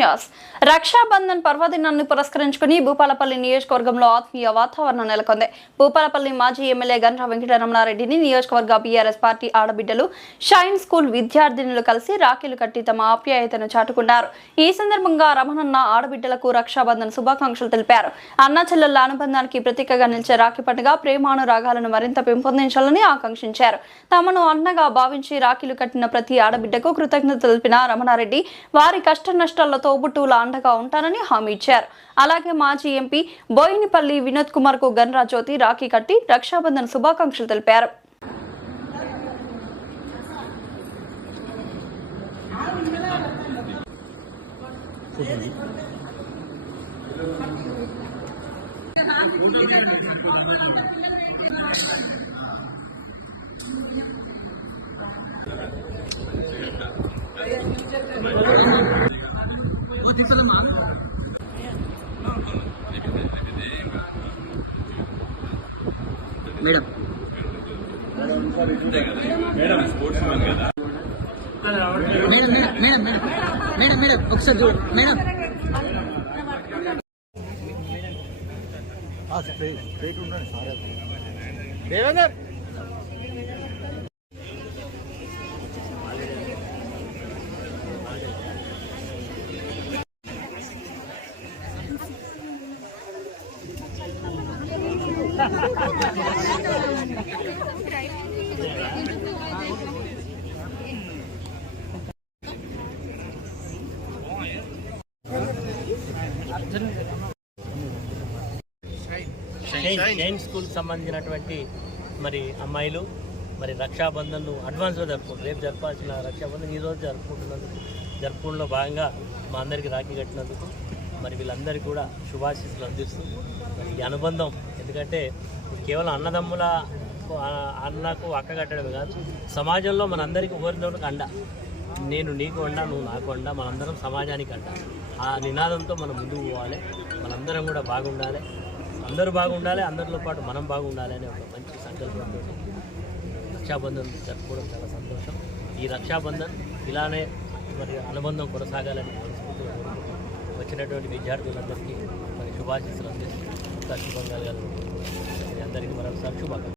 News. Rakshabandhan పర్వదినాన్ని పురస్కరించుకుని భూపాలపల్లి నియోజకవర్గంలో ఆత్మీయ వాతావరణం నెలకొంది. భూపాలపల్లి మాజీ ఎమ్మెల్యే గండ్ర వెంకటరమణారెడ్డిని నియోజకవర్గ బీఆర్ఎస్ పార్టీ ఆడబిడ్డలు, షైన్ స్కూల్ విద్యార్థినులు కలిసి రాఖీలు కట్టి తమ ఆప్యాయతను చాటుకున్నారు. ఈ సందర్భంగా రమణన్న ఆడబిడ్డలకు రక్షాబంధన్ శుభాకాంక్షలు తెలిపారు. అన్న చెల్లెళ్ల అనుబంధానికి ప్రతీకగా నిలిచే రాఖీ పండుగ ప్రేమానురాగాలను మరింత పెంపొందించాలని ఆకాంక్షించారు. తమను అన్నగా భావించి రాఖీలు కట్టిన ప్రతి ఆడబిడ్డకు కృతజ్ఞతలు తెలిపిన రమణారెడ్డి వారి కష్ట నష్టాల్లో తోబుట్టువుల అండగా ఉంటానని హామీ ఇచ్చారు. అలాగే మాజీ ఎంపీ బోయినపల్లి వినోద్ కుమార్ కు గన్రా జ్యోతి రాఖీ కట్టి రక్షాబంధన్ శుభాకాంక్షలు తెలిపారు. మేడం ఒకసారి చూడు మేడం. దేవేందర్ షైన్ స్కూల్ సంబంధించినటువంటి మరి అమ్మాయిలు మరి రక్షాబంధన్ అడ్వాన్స్గా జరుపుకుంటారు. రేపు జరపాల్సిన రక్షాబంధన్ ఈరోజు జరుపుకోవడంలో భాగంగా మా అందరికీ రాఖీ కట్టినందుకు మరి వీళ్ళందరికీ కూడా శుభాశీస్సులు అందిస్తూ మరి ఈ అనుబంధం, ఎందుకంటే కేవలం అన్నదమ్ముల అన్నకు అక్క కట్టడమే కాదు, సమాజంలో మనందరికీ ఒకరినొకరికి అండ. నేను నీకు అండ, నువ్వు నాకు అండ, మనందరం సమాజానికి అండ. ఆ నినాదంతో మనం ముందుకు పోవాలి. మనందరం కూడా బాగుండాలి, అందరూ బాగుండాలి, అందరితో పాటు మనం బాగుండాలి అనే ఒక మంచి సంకల్పంతో రక్షాబంధన్ జరుపుకోవడం చాలా సంతోషం. ఈ రక్షాబంధన్ ఇలానే మరి అనుబంధం కొనసాగాలని మనస్ఫూర్తిగా వచ్చినటువంటి విద్యార్థులందరికీ మరి శుభాశీస్సులు అందిస్తూ శుభంగా అందరికీ మరొకసారి శుభాకాంక్షలు.